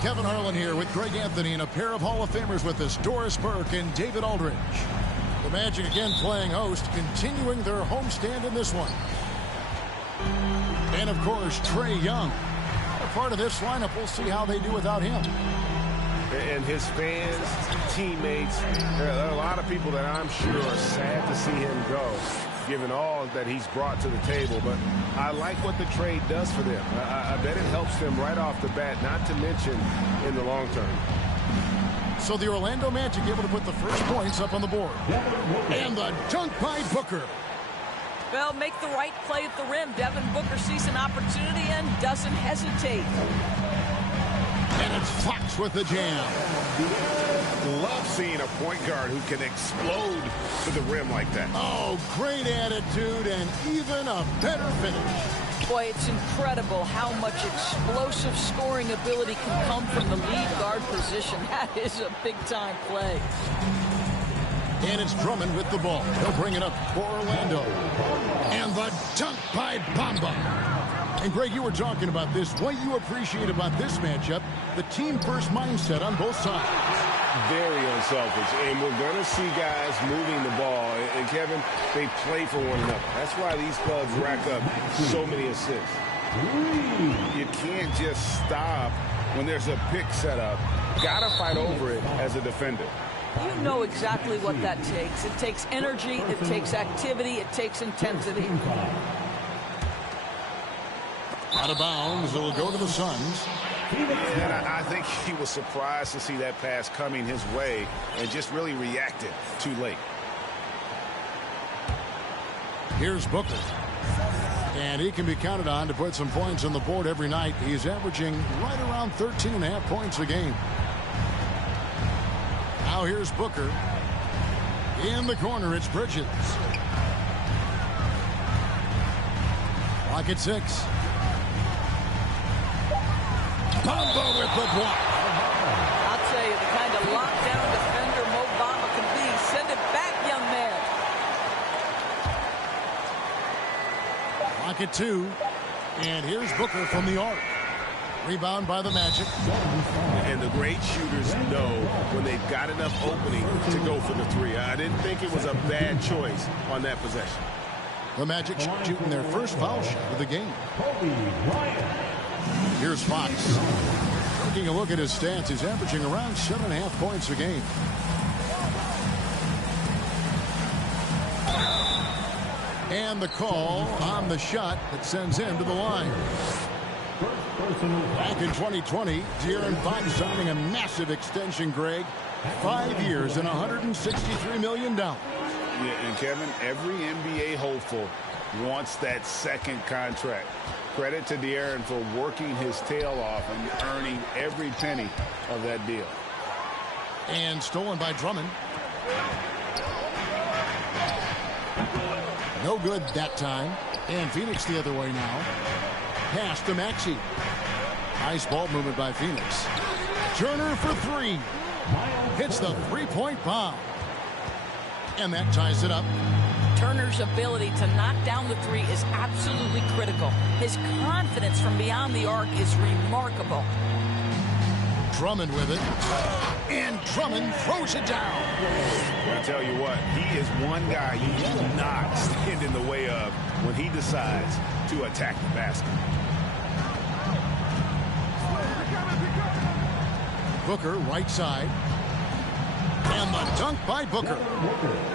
Kevin Harlan here with Greg Anthony and a pair of Hall of Famers with us, Doris Burke and David Aldridge. The Magic again playing host, continuing their homestand in this one. And of course, Trae Young. A part of this lineup, we'll see how they do without him. And his fans, teammates, there are a lot of people that I'm sure are sad to see him go, given all that he's brought to the table. But I like what the trade does for them. I bet it helps them right off the bat, not to mention in the long term. So the Orlando Magic able to put the first points up on the board. And the dunk by Booker. Well, make the right play at the rim. Devin Booker sees an opportunity and doesn't hesitate. And it's Fox with the jam. Love seeing a point guard who can explode to the rim like that. Oh, great attitude and even a better finish. Boy, it's incredible how much explosive scoring ability can come from the lead guard position. That is a big-time play. And it's Drummond with the ball. He'll bring it up for Orlando. And the dunk by Bamba. And Greg, you were talking about this. What you appreciate about this matchup, the team-first mindset on both sides. Very unselfish. And we're going to see guys moving the ball. And Kevin, they play for one another. That's why these clubs rack up so many assists. You can't just stop when there's a pick set up. Got to fight over it as a defender. You know exactly what that takes. It takes energy, it takes activity, it takes intensity. Out of bounds, it'll go to the Suns. And I think he was surprised to see that pass coming his way and just really reacted too late. Here's Booker. And he can be counted on to put some points on the board every night. He's averaging right around 13.5 points a game. Now here's Booker. In the corner, it's Bridges. Clock at 6. Bamba with the block. I'll tell you, the kind of lockdown defender Mo Bamba can be. Send it back, young man. Clock at 2. And here's Booker from the arc. Rebound by the Magic. And the great shooters know when they've got enough opening to go for the three. I didn't think it was a bad choice on that possession. The Magic shooting their first foul shot of the game. Here's Fox. Taking a look at his stats, he's averaging around 7.5 points a game. And the call on the shot that sends him to the line. Back in 2020, De'Aaron Fox signing a massive extension, Greg. 5 years and $163 million. Yeah, and Kevin, every NBA hopeful wants that second contract. Credit to De'Aaron for working his tail off and earning every penny of that deal. And stolen by Drummond. No good that time. And Phoenix the other way now. Pass to Maxey. Nice ball movement by Phoenix. Turner for 3. Hits the three-point bomb. And that ties it up. Turner's ability to knock down the three is absolutely critical. His confidence from beyond the arc is remarkable. Drummond with it. And Drummond throws it down. I tell you what, he is one guy you do not stand in the way of when he decides to attack the basket. Booker, right side. And the dunk by Booker.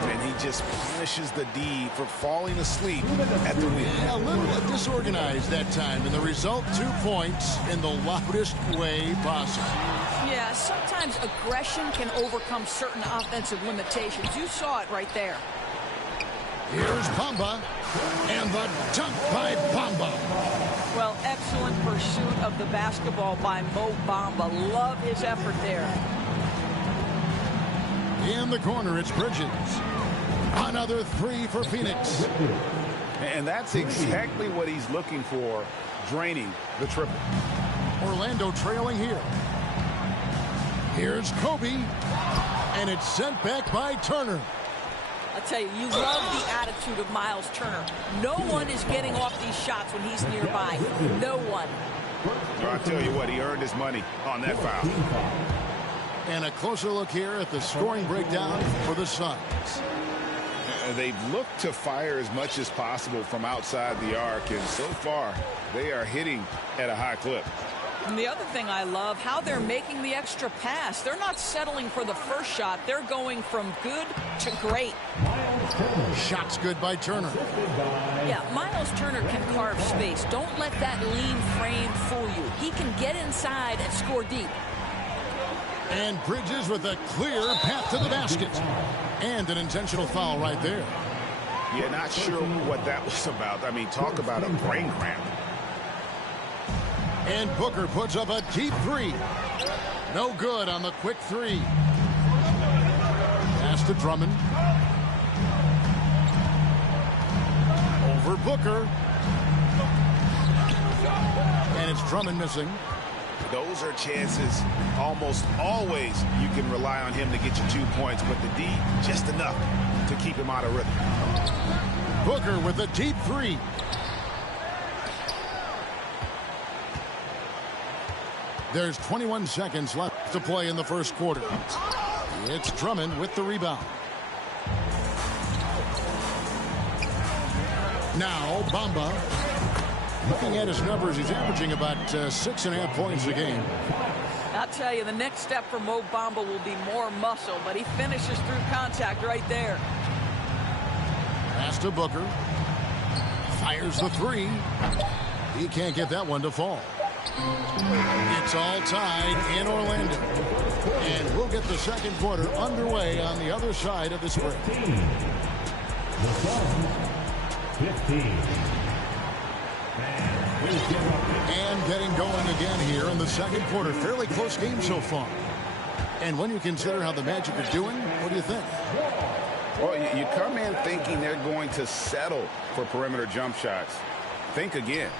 And he just punishes the D for falling asleep at the wheel. Yeah, a little disorganized that time. And the result, 2 points in the loudest way possible. Yeah, sometimes aggression can overcome certain offensive limitations. You saw it right there. Here's Bamba. And the dunk by Bamba. Well, excellent pursuit of the basketball by Mo Bamba. Love his effort there. In the corner, it's Bridges. Another three for Phoenix. And that's exactly what he's looking for, draining the triple. Orlando trailing here. Here's Kobe. And it's sent back by Turner. I tell you, you love the attitude of Miles Turner. No one is getting off these shots when he's nearby. No one. Well, I'll tell you what, he earned his money on that foul. And a closer look here at the scoring breakdown for the Suns. They've looked to fire as much as possible from outside the arc, and so far they are hitting at a high clip. And the other thing I love, how they're making the extra pass. They're not settling for the first shot. They're going from good to great. Shots good by Turner. Yeah, Miles Turner can carve space. Don't let that lean frame fool you. He can get inside and score deep. And Bridges with a clear path to the basket. And an intentional foul right there. Yeah, not sure what that was about. I mean, talk about a brain cramp. And Booker puts up a deep three. No good on the quick three. Pass to Drummond. Over Booker. And it's Drummond missing. Those are chances almost always you can rely on him to get you 2 points, but the D, just enough to keep him out of rhythm. Booker with a deep three. There's 21 seconds left to play in the first quarter. It's Drummond with the rebound. Now Bamba. Looking at his numbers, he's averaging about 6.5 points a game. I'll tell you, the next step for Mo Bamba will be more muscle, but he finishes through contact right there. Pass to Booker. Fires the three. He can't get that one to fall. It's all tied in Orlando. And we'll get the second quarter underway on the other side of this break. 15. And getting going again here in the second quarter. Fairly close game so far. And when you consider how the Magic are doing, what do you think? Well, you come in thinking they're going to settle for perimeter jump shots. Think again.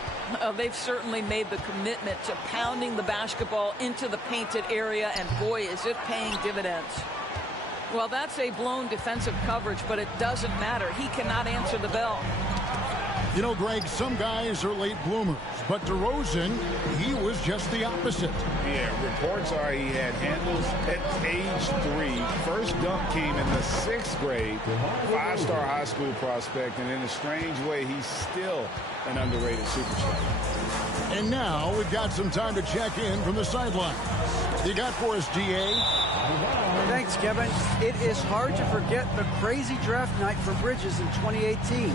They've certainly made the commitment to pounding the basketball into the painted area, and boy, is it paying dividends. Well, that's a blown defensive coverage, but it doesn't matter. He cannot answer the bell. You know, Greg, some guys are late bloomers, but DeRozan, he was just the opposite. Yeah, reports are he had handles at age 3. First dunk came in the 6th grade. 5-star high school prospect, and in a strange way, he's still an underrated superstar. And now we've got some time to check in from the sideline. You got for us, DA? Thanks, Kevin. It is hard to forget the crazy draft night for Bridges in 2018.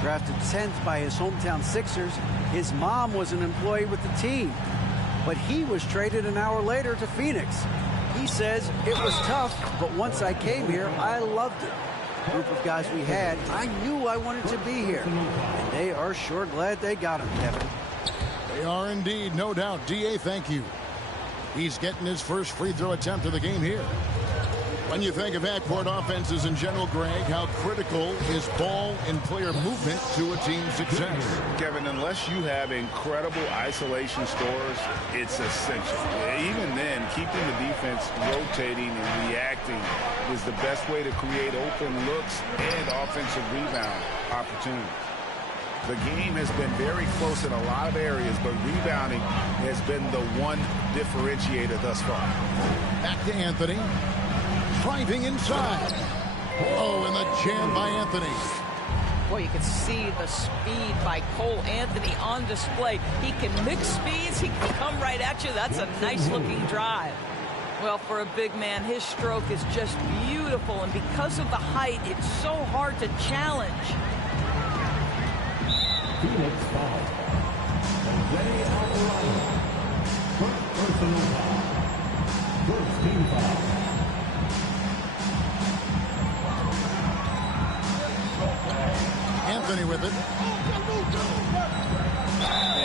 Drafted 10th by his hometown Sixers, his mom was an employee with the team. But he was traded an hour later to Phoenix. He says, it was tough, but once I came here, I loved it. The group of guys we had, I knew I wanted to be here. And they are sure glad they got him, Kevin. They are indeed, no doubt. DA, thank you. He's getting his first free throw attempt of the game here. When you think of backcourt offenses in general, Greg, how critical is ball and player movement to a team's success? Kevin, unless you have incredible isolation scores, it's essential. Even then, keeping the defense rotating and reacting is the best way to create open looks and offensive rebound opportunities. The game has been very close in a lot of areas, but rebounding has been the one differentiator thus far. Back to Anthony. Driving inside. Oh, and the jam by Anthony. Boy, you can see the speed by Cole Anthony on display. He can mix speeds. He can come right at you. That's a nice-looking drive. Well, for a big man, his stroke is just beautiful, and because of the height, it's so hard to challenge. Phoenix foul. Jose Alvarado. First personal foul. First team foul. Anthony with it.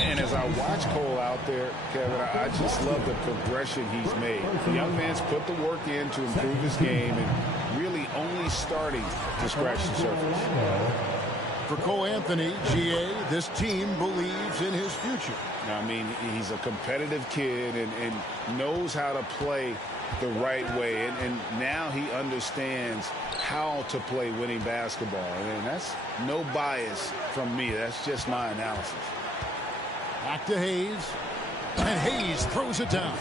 And as I watch Cole out there, Kevin, I just love the progression he's made. The young man's put the work in to improve his game and really only starting to scratch the surface. For Cole Anthony, GA, this team believes in his future. I mean, he's a competitive kid and knows how to play the right way. And now he understands how to play winning basketball. And that's no bias from me. That's just my analysis. Back to Hayes. And Hayes throws it down.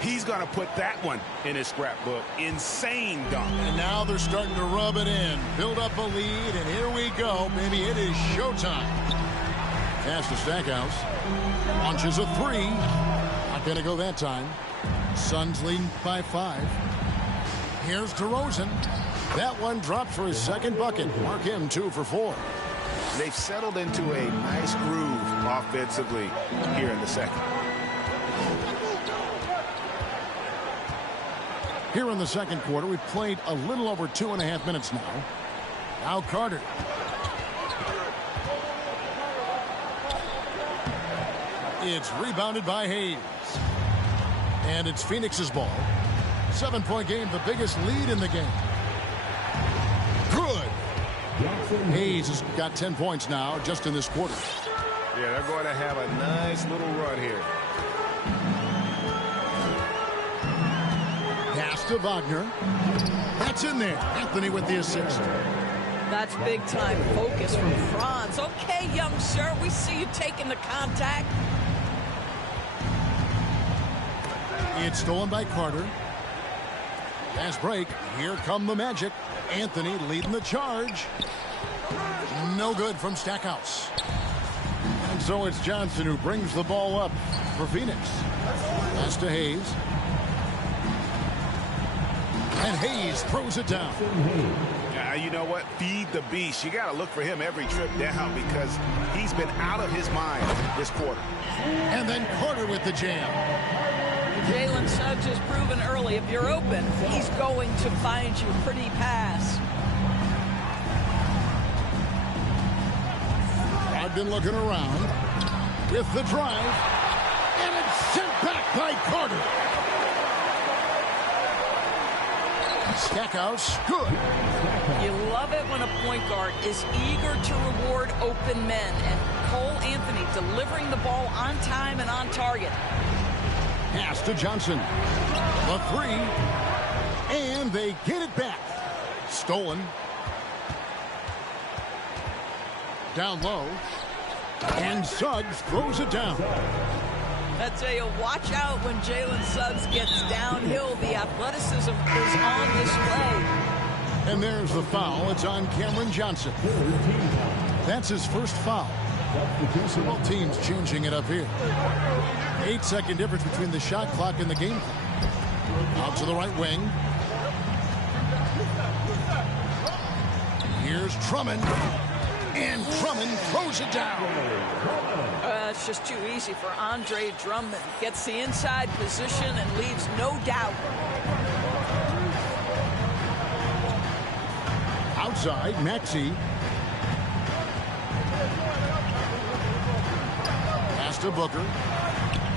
He's going to put that one in his scrapbook. Insane dunk. And now they're starting to rub it in. Build up a lead, and here we go, baby. It is showtime. Pass to Stackhouse. Launches a three. Not going to go that time. Suns leading by 5. Here's DeRozan. That one dropped for his second bucket. Mark him 2 for 4. They've settled into a nice groove offensively here in the second. Here in the second quarter, we've played a little over 2.5 minutes now. Now Carter. It's rebounded by Hayes. And it's Phoenix's ball. 7-point game, the biggest lead in the game. Good. Hayes has got 10 points now just in this quarter. Yeah, they're going to have a nice little run here. Pass to Wagner. That's in there. Anthony with the assist. That's big-time focus from Franz. Okay, young sir, we see you taking the contact. It's stolen by Carter. Pass break. Here come the Magic. Anthony leading the charge. No good from Stackhouse. And so it's Johnson who brings the ball up for Phoenix. Pass to Hayes. And Hayes throws it down. You know what? Feed the beast. You got to look for him every trip down because he's been out of his mind this quarter. And then Carter with the jam. Jalen Suggs has proven early, if you're open, he's going to find you. Pretty pass. I've been looking around with the drive. And it's sent back by Carter. Stackhouse, good. You love it when a point guard is eager to reward open men. And Cole Anthony delivering the ball on time and on target. Pass to Johnson. The three. And they get it back. Stolen. Down low. And Suggs throws it down. I tell you, watch out when Jalen Suggs gets downhill. The athleticism is on display. And there's the foul. It's on Cameron Johnson. That's his first foul. Both teams changing it up here. 8-second difference between the shot clock and the game clock. Out to the right wing. Here's Drummond. And Drummond throws it down. It's just too easy for Andre Drummond. Gets the inside position and leaves no doubt. Outside, Maxey. Pass to Booker.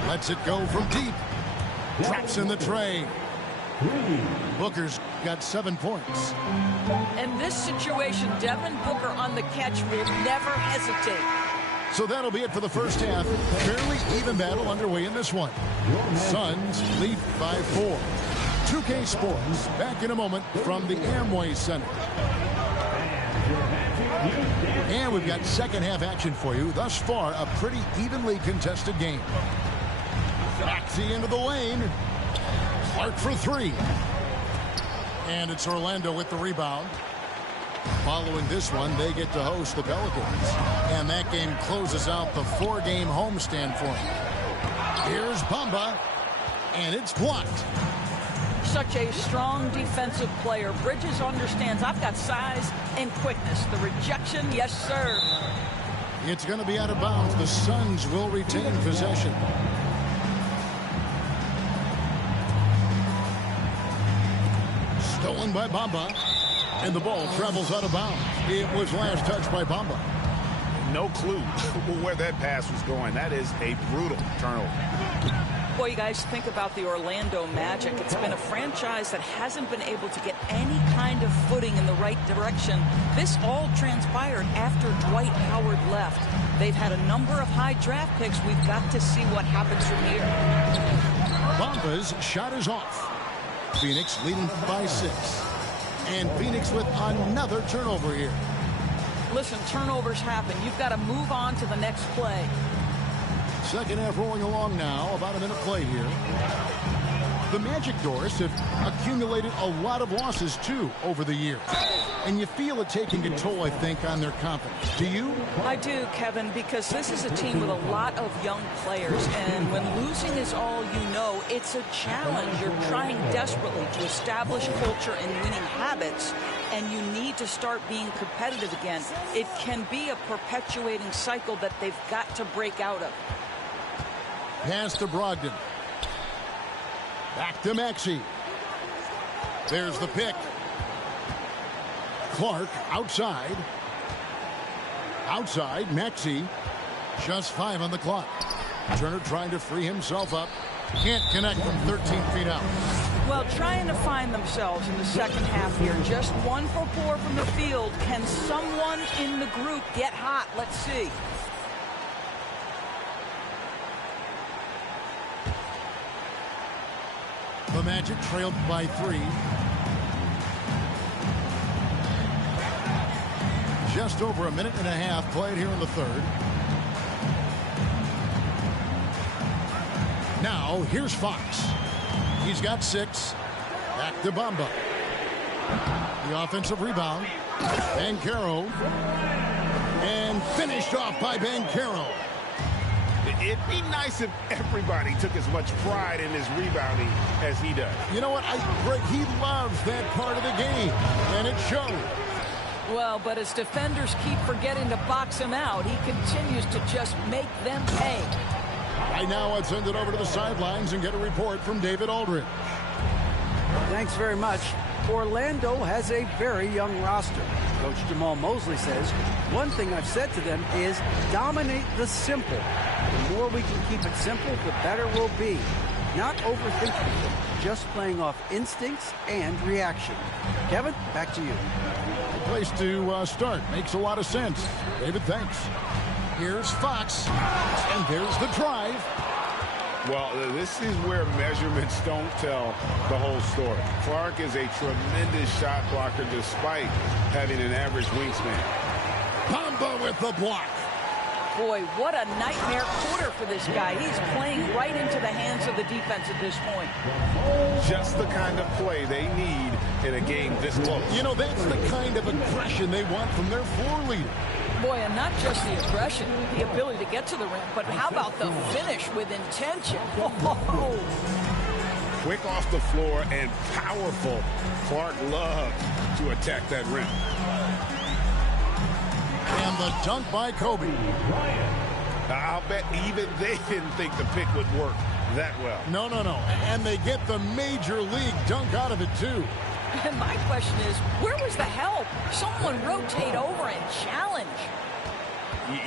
Lets it go from deep. Traps in the tray. Booker's got 7 points. In this situation, Devin Booker on the catch will never hesitate. So that'll be it for the first half. Fairly even battle underway in this one. Suns lead by 4. 2K Sports back in a moment from the Amway Center. And we've got second half action for you. Thus far, a pretty evenly contested game. Maxey into the lane. Clark for 3. And it's Orlando with the rebound. Following this one, they get to host the Pelicans. And that game closes out the 4-game homestand for them. Here's Bamba. And it's blocked. Such a strong defensive player. Bridges understands I've got size and quickness. The rejection, yes, sir. It's going to be out of bounds. The Suns will retain possession. Stolen by Bamba. And the ball travels out of bounds. It was last touched by Bamba. No clue where that pass was going. That is a brutal turnover. Boy, you guys think about the Orlando Magic. It's been a franchise that hasn't been able to get any kind of footing in the right direction. This all transpired after Dwight Howard left. They've had a number of high draft picks. We've got to see what happens from here. Bamba's shot is off. Phoenix leading by 6. And Phoenix with another turnover here. Listen, turnovers happen. You've got to move on to the next play. Second half rolling along now. About a minute play here. The Magic, Doris, have accumulated a lot of losses, too, over the years. And you feel it taking a toll, I think, on their confidence. Do you? I do, Kevin, because this is a team with a lot of young players. And when losing is all you know, it's a challenge. You're trying desperately to establish culture and winning habits. And you need to start being competitive again. It can be a perpetuating cycle that they've got to break out of. Pass to Brogdon. Back to Maxey. There's the pick. Clark outside. Outside, Maxey. Just 5 on the clock. Turner trying to free himself up. Can't connect from 13 feet out. Well, trying to find themselves in the second half here. Just 1 for 4 from the field. Can someone in the group get hot? Let's see. The Magic trailed by 3. Just over a minute and a half played here in the third. Now, here's Fox. He's got 6. Back to Bamba. The offensive rebound. Banchero. And finished off by Banchero. It'd be nice if everybody took as much pride in his rebounding as he does. You know what? Greg, he loves that part of the game, and it shows. Well, but as defenders keep forgetting to box him out, he continues to just make them pay. Right now, let's send it over to the sidelines and get a report from David Aldridge. Thanks very much. Orlando has a very young roster. Coach Jamal Mosley says, one thing I've said to them is dominate the simple. The more we can keep it simple, the better we'll be. Not overthinking it, just playing off instincts and reaction. Kevin, back to you. Good place to start. Makes a lot of sense. David, thanks. Here's Fox, and there's the drive. Well, this is where measurements don't tell the whole story. Clark is a tremendous shot blocker despite having an average wingspan. Bamba with the block. Boy, what a nightmare quarter for this guy. He's playing right into the hands of the defense at this point. Just the kind of play they need in a game this close. You know, that's the kind of aggression they want from their floor leader. Boy, and not just the aggression, the ability to get to the rim, but how about the finish with intention? Oh. Quick off the floor and powerful. Clark loves to attack that rim. And the dunk by Kobe. I'll bet even they didn't think the pick would work that well. No. And they get the major league dunk out of it, too. And my question is, where was the help? Someone rotate over and challenge.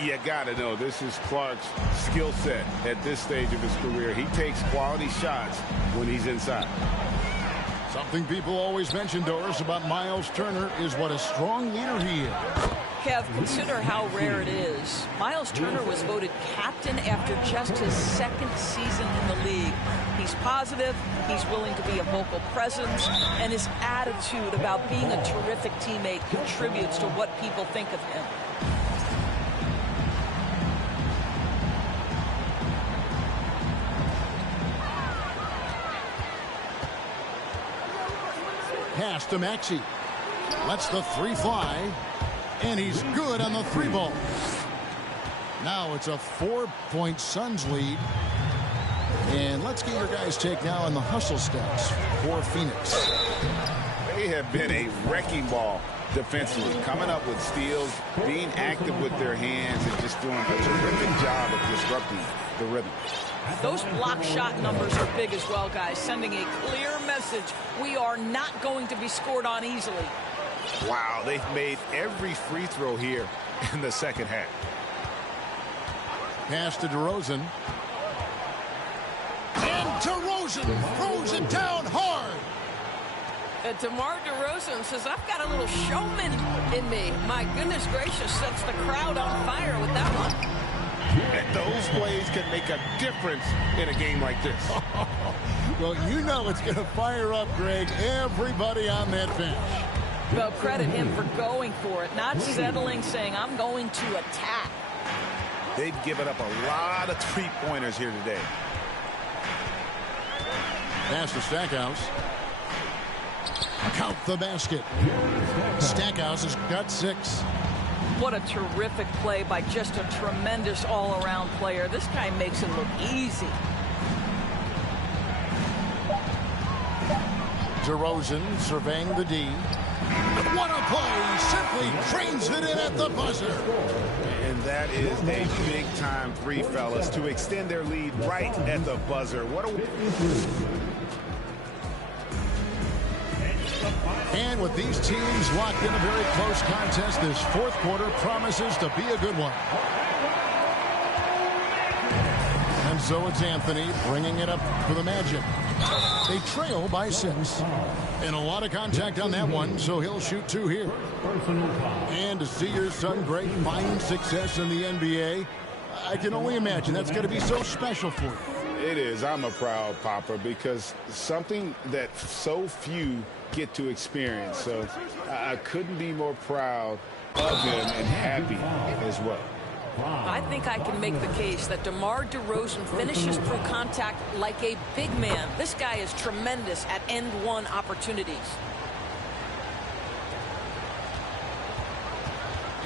You got to know, this is Clark's skill set at this stage of his career. He takes quality shots when he's inside. Something people always mention, Doris, about Miles Turner is what a strong leader he is. Kev, consider how rare it is. Miles Turner was voted captain after just his second season in the league. He's positive, he's willing to be a vocal presence, and his attitude about being a terrific teammate contributes to what people think of him. Pass to Maxey. Lets the 3 fly. And he's good on the 3 ball. Now it's a 4-point Suns lead. And let's get your guys' take now on the hustle stats for Phoenix. They have been a wrecking ball defensively, coming up with steals, being active with their hands, and just doing a terrific job of disrupting the rhythm. Those block shot numbers are big as well, guys, sending a clear message. We are not going to be scored on easily. Wow, they've made every free throw here in the second half. Pass to DeRozan. And DeRozan throws it down hard. DeMar DeRozan says, I've got a little showman in me. My goodness gracious, sets the crowd on fire with that one. And those plays can make a difference in a game like this. Well, you know it's going to fire up, Greg, everybody on that bench. Well, credit him for going for it, not settling, saying, I'm going to attack. They've given up a lot of three-pointers here today. Pass to Stackhouse. Count the basket. Stackhouse has got 6. What a terrific play by just a tremendous all-around player. This guy makes it look easy. DeRozan surveying the D. What a play! Simply trains it in at the buzzer. And that is a big-time three, fellas, to extend their lead right at the buzzer. What a... And with these teams locked in a very close contest, this fourth quarter promises to be a good one. And so it's Anthony bringing it up for the Magic. They trail by 6. And a lot of contact on that one, so he'll shoot 2 here. And to see your son, Greg, find success in the NBA, I can only imagine that's going to be so special for you. It is. I'm a proud papa because something that so few get to experience. So I couldn't be more proud of him and happy as well. I think I can make the case that DeMar DeRozan finishes through contact like a big man. This guy is tremendous at end-one opportunities.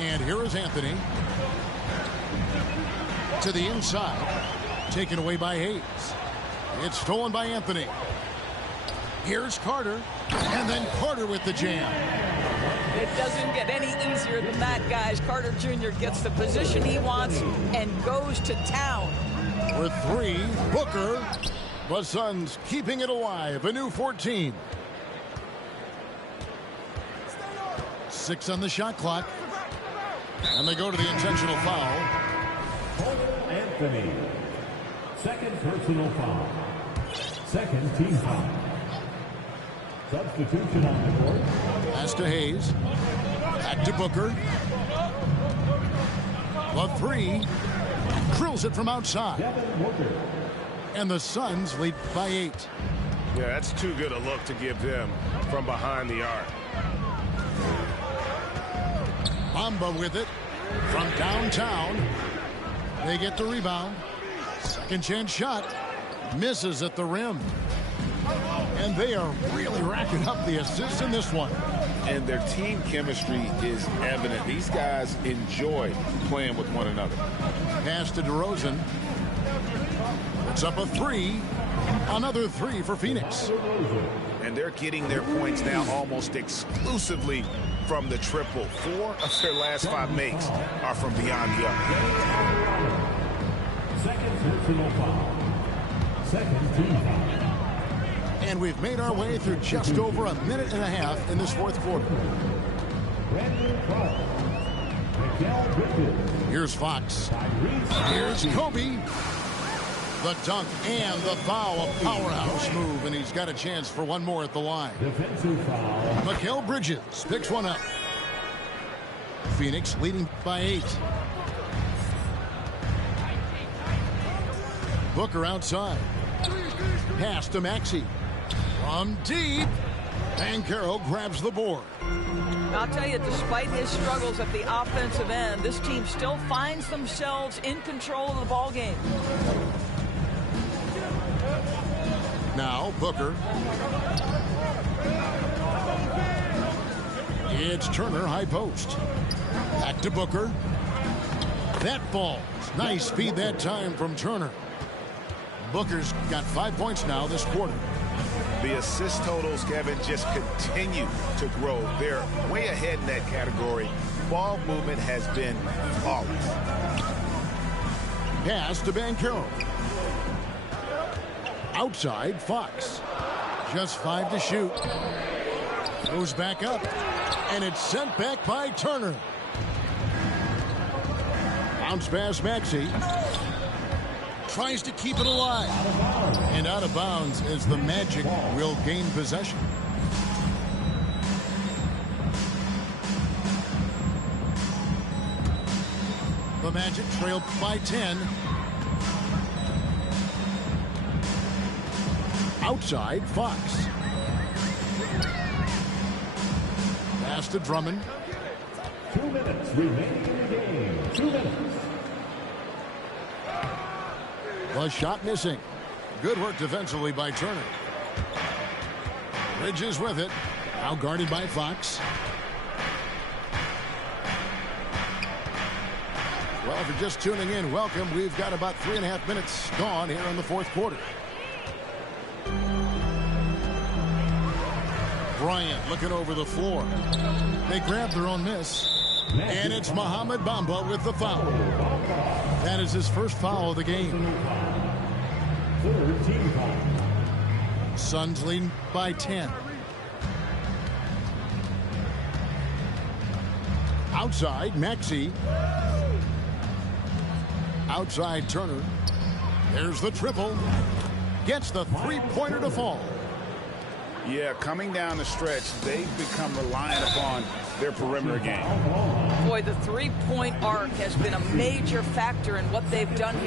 And here is Anthony. To the inside. Taken away by Hayes. It's stolen by Anthony. Here's Carter. And then Carter with the jam. It doesn't get any easier than that, guys. Carter Jr. gets the position he wants and goes to town. With 3, Booker. The Suns keeping it alive. A new 14. 6 on the shot clock. And they go to the intentional foul. Anthony. Second personal foul. Second team foul. Substitution on the court. Pass to Hayes. Back to Booker. The 3. Drills it from outside. And the Suns lead by 8. Yeah, that's too good a look to give them from behind the arc. Bamba with it from downtown. They get the rebound. Second chance shot. Misses at the rim. And they are really racking up the assists in this one. And their team chemistry is evident. These guys enjoy playing with one another. Pass to DeRozan. It's up a 3. Another 3 for Phoenix. And they're getting their points now almost exclusively from the triple. 4 of their last 5 makes are from beyond the arc. Second personal foul. Second team foul. And we've made our way through just over a minute and a half in this fourth quarter. Here's Fox. Here's Kobe. The dunk and the foul, a powerhouse move, and he's got a chance for one more at the line. Defensive foul. Mikal Bridges picks one up. Phoenix leading by 8. Booker outside. Pass to Maxey. From deep. Banchero grabs the board. I'll tell you, despite his struggles at the offensive end, this team still finds themselves in control of the ball game. Now Booker. It's Turner, high post. Back to Booker. That falls. Nice feed that time from Turner. Booker's got 5 points now this quarter. The assist totals, Kevin, just continue to grow. They're way ahead in that category. Ball movement has been flawless. Pass to Banchero. Outside, Fox. Just 5 to shoot. Goes back up. And it's sent back by Turner. Bounce pass Maxey. Tries to keep it alive. And out of bounds as the Magic will gain possession. The Magic trail by 10. Outside, Fox. Pass to Drummond. 2 minutes remaining in the game. 2 minutes. The shot missing. Good work defensively by Turner. Bridges with it. Now guarded by Fox. Well, if you're just tuning in, welcome. We've got about 3.5 minutes gone here in the fourth quarter. Bryant looking over the floor. They grab their own miss. And it's Mohamed Bamba with the foul. That is his first foul of the game. Suns leading by 10. Outside, Maxey. Outside, Turner. There's the triple. Gets the three-pointer to fall. Yeah, coming down the stretch, they've become reliant upon their perimeter game. Boy, the three-point arc has been a major factor in what they've done here.